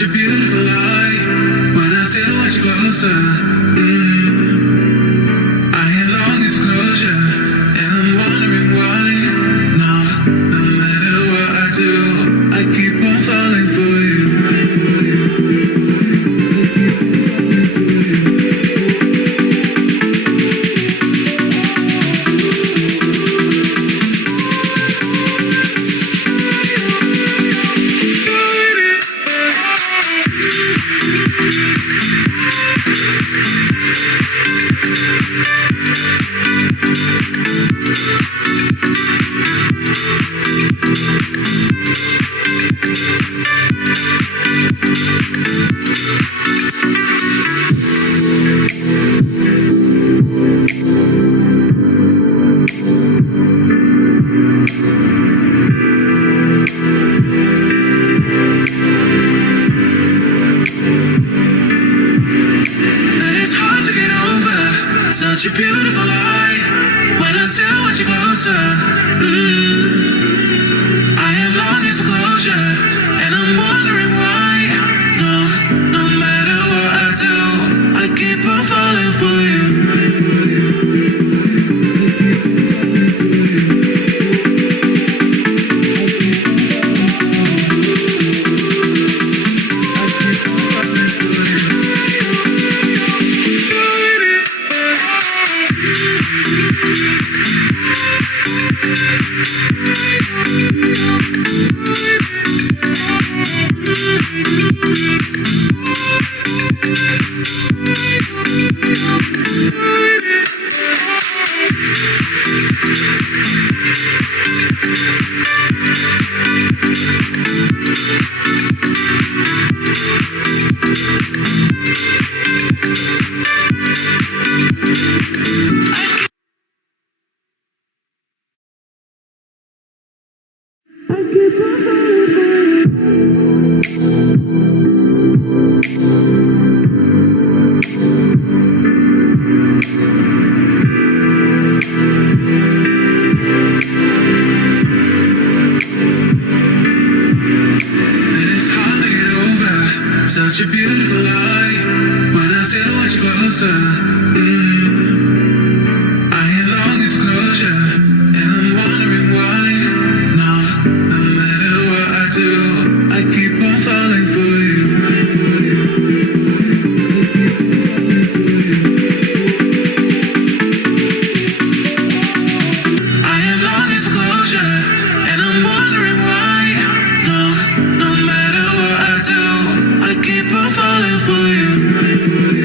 such a beautiful lie. When I still watch you closer, I am longing for closure, and I'm wondering why. No, no matter what I do, I keep on falling for you. Such a beautiful lie. When I still want you closer, I am longing for closure, and I'm wondering why. No, no matter what I do, I keep on falling for you. Such a beautiful lie. When I still watch you closer, I am longing for closure, and I'm wondering why. No, no matter what I do, I keep on falling for you. I am longing for closure, and I'm wondering why. No, no matter what I do, I keep on falling for you.